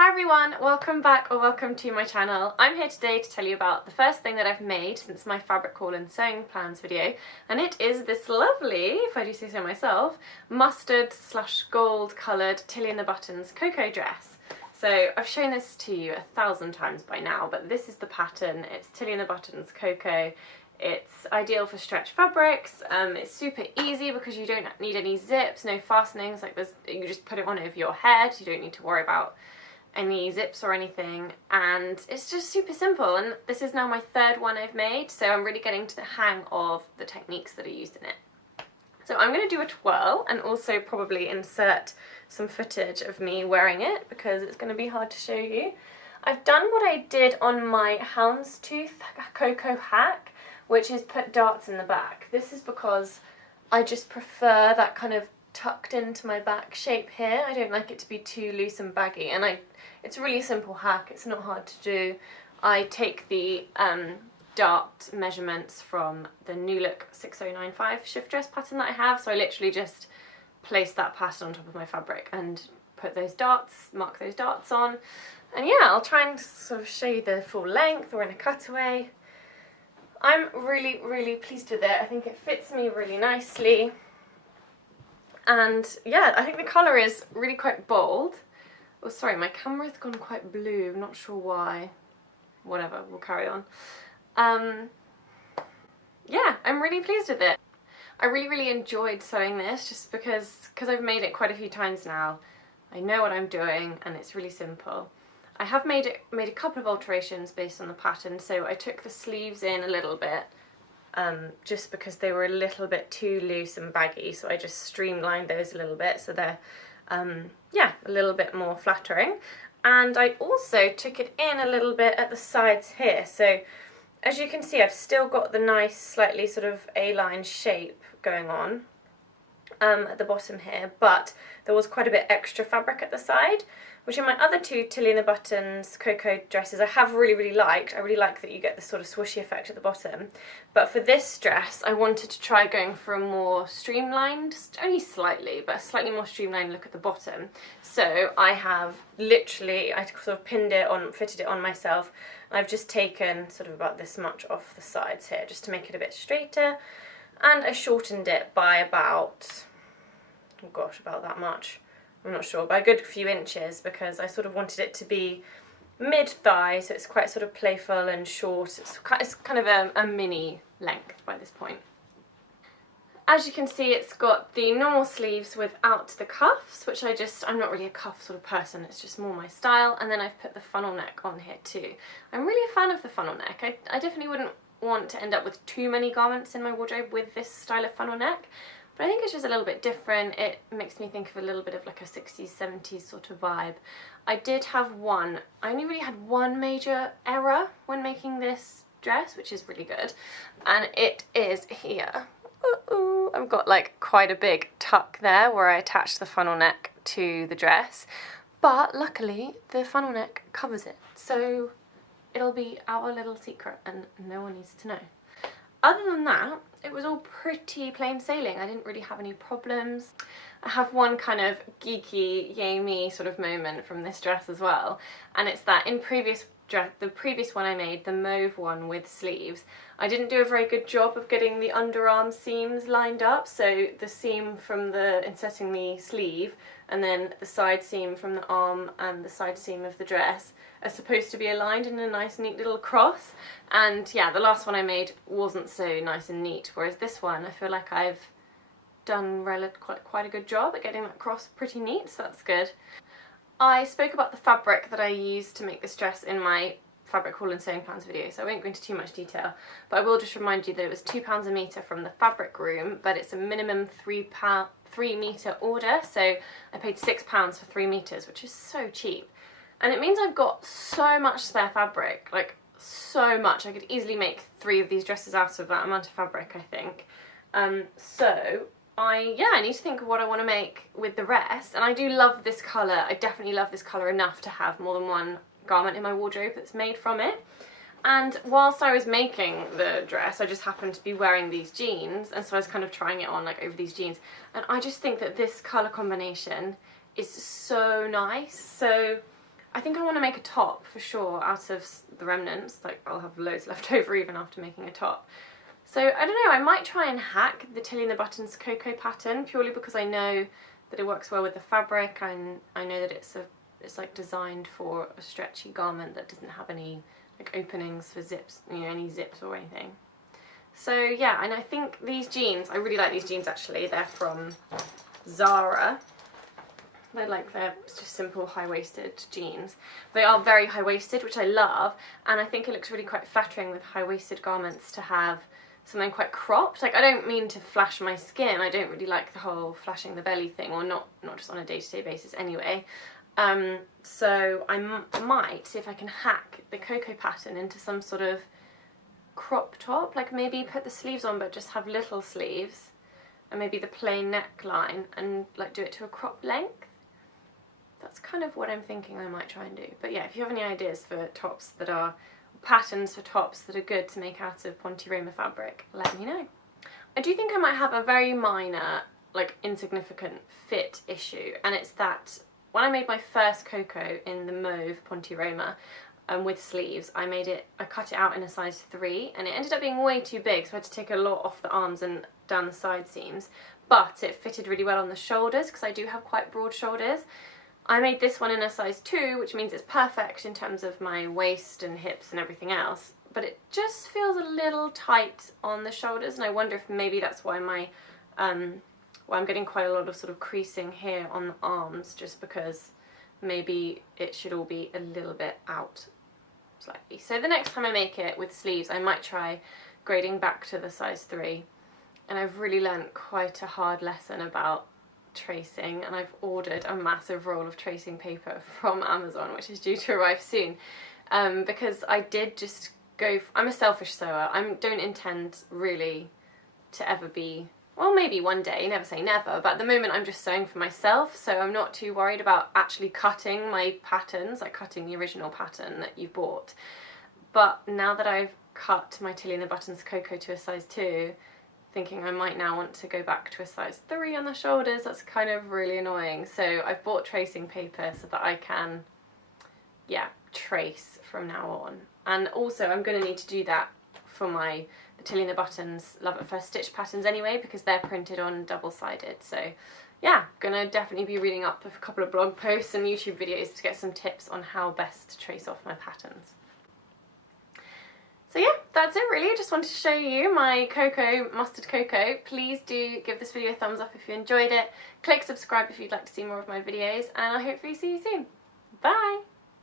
Hi everyone, welcome back or welcome to my channel. I'm here today to tell you about the first thing that I've made since my fabric haul and sewing plans video, and it is this lovely, if I do say so myself, mustard/gold coloured Tilly and the Buttons Coco dress. So I've shown this to you 1,000 times by now, but this is the pattern. It's Tilly and the Buttons Coco. It's ideal for stretch fabrics. It's super easy because you don't need any zips, no fastenings, you just put it on over your head. You don't need to worry about any zips or anything, and it's just super simple. And this is now my third one I've made, so I'm really getting to the hang of the techniques that are used in it. So I'm going to do a twirl and also probably insert some footage of me wearing it because it's going to be hard to show you. I've done what I did on my houndstooth Coco hack, which is put darts in the back. This is because I just prefer that kind of tucked into my back shape here. I don't like it to be too loose and baggy, and it's a really simple hack. It's not hard to do. I take the dart measurements from the New Look 6095 shift dress pattern that I have, so I literally just place that pattern on top of my fabric and put those darts, mark those darts on, and yeah, I'll try and sort of show you the full length or in a cutaway. I'm really pleased with it. I think it fits me really nicely. And yeah, I think the colour is really quite bold. Oh, sorry, my camera's gone quite blue. I'm not sure why. Whatever, we'll carry on. Yeah, I'm really pleased with it. I really enjoyed sewing this just because I've made it quite a few times now. I know what I'm doing and it's really simple. I have made a couple of alterations based on the pattern, so I took the sleeves in a little bit. Just because they were a little bit too loose and baggy, so I just streamlined those a little bit so they're yeah, a little bit more flattering. And I also took it in a little bit at the sides here, so as you can see I've still got the nice slightly sort of A-line shape going on at the bottom here, but there was quite a bit extra fabric at the side, which in my other two Tilly and the Buttons Coco dresses I have really liked. I really like that you get this sort of swooshy effect at the bottom. But for this dress I wanted to try going for a more streamlined, only slightly, but a slightly more streamlined look at the bottom. So I have literally, I sort of pinned it on, fitted it on myself. I've just taken sort of about this much off the sides here just to make it a bit straighter. And I shortened it by about, oh gosh, about that much. I'm not sure, by a good few inches, because I sort of wanted it to be mid-thigh, so it's quite sort of playful and short. It's kind of a mini length by this point. As you can see, it's got the normal sleeves without the cuffs, which I'm not really a cuff sort of person, it's just more my style, and then I've put the funnel neck on here too. I'm really a fan of the funnel neck. I definitely wouldn't want to end up with too many garments in my wardrobe with this style of funnel neck. But I think it's just a little bit different. It makes me think of a little bit of like a 60s, 70s sort of vibe. I only really had one major error when making this dress, which is really good. And it is here. Ooh, I've got like quite a big tuck there where I attached the funnel neck to the dress. But luckily the funnel neck covers it. So it'll be our little secret and no one needs to know. Other than that, it was all pretty plain sailing. I didn't really have any problems. I have one kind of geeky, yay me sort of moment from this dress as well, and it's that in the previous one I made, the mauve one with sleeves, I didn't do a very good job of getting the underarm seams lined up, so the seam from inserting the sleeve and then the side seam from the arm and the side seam of the dress are supposed to be aligned in a nice neat little cross, and yeah, the last one I made wasn't so nice and neat, whereas this one I feel like I've done quite a good job at getting that cross pretty neat, so that's good. I spoke about the fabric that I used to make this dress in my fabric haul and sewing plans video, so I won't go into too much detail, but I will just remind you that it was £2 a metre from the fabric room, but it's a minimum 3 metre order, so I paid £6 for 3 metres, which is so cheap. And it means I've got so much spare fabric, like so much. I could easily make 3 of these dresses out of that amount of fabric, I think. So I need to think of what I want to make with the rest. And I do love this colour. I definitely love this colour enough to have more than one garment in my wardrobe that's made from it. And whilst I was making the dress, I just happened to be wearing these jeans, and so I was kind of trying it on like over these jeans. And I just think that this colour combination is so nice. So I think I want to make a top for sure out of the remnants. Like, I'll have loads left over even after making a top. So I don't know, I might try and hack the Tilly and the Buttons Coco pattern purely because I know that it works well with the fabric, and I know that it's like designed for a stretchy garment that doesn't have any like openings for zips, you know, any zips or anything. So yeah, and I think these jeans, I really like these jeans actually. They're from Zara. They're just simple high-waisted jeans. They are very high-waisted, which I love, and I think it looks really quite flattering with high-waisted garments to have something quite cropped. Like, I don't mean to flash my skin. I don't really like the whole flashing the belly thing, or not just on a day-to-day basis anyway. So I might see if I can hack the Coco pattern into some sort of crop top, like maybe put the sleeves on but just have little sleeves, and maybe the plain neckline, and like do it to a crop length. That's kind of what I'm thinking I might try and do. But yeah, if you have any ideas for tops that are, patterns for tops that are good to make out of Ponte Roma fabric, let me know. I do think I might have a very minor, like insignificant fit issue, and it's that when I made my first Coco in the mauve Ponte Roma with sleeves, I cut it out in a size 3, and it ended up being way too big, so I had to take a lot off the arms and down the side seams, but it fitted really well on the shoulders because I do have quite broad shoulders. I made this one in a size 2, which means it's perfect in terms of my waist and hips and everything else, but it just feels a little tight on the shoulders, and I wonder if maybe that's why my I'm getting quite a lot of sort of creasing here on the arms, just because maybe it should all be a little bit out slightly. So the next time I make it with sleeves, I might try grading back to the size 3, and I've really learnt quite a hard lesson about tracing, and I've ordered a massive roll of tracing paper from Amazon, which is due to arrive soon, because I did just go I'm a selfish sewer. I don't intend really to ever be, well, maybe one day, never say never, but at the moment I'm just sewing for myself, so I'm not too worried about actually cutting my patterns, like cutting the original pattern that you bought. But now that I've cut my Tilly and the Buttons Coco to a size 2, thinking I might now want to go back to a size 3 on the shoulders, that's kind of really annoying. So I've bought tracing paper so that I can, yeah, trace from now on. And also I'm going to need to do that for the Tilly and the Buttons Love at First Stitch patterns anyway, because they're printed on double-sided. So yeah, gonna definitely be reading up a couple of blog posts and YouTube videos to get some tips on how best to trace off my patterns. So yeah, that's it really. I just wanted to show you my mustard cocoa. Please do give this video a thumbs up if you enjoyed it. Click subscribe if you'd like to see more of my videos, and I'll hopefully see you soon.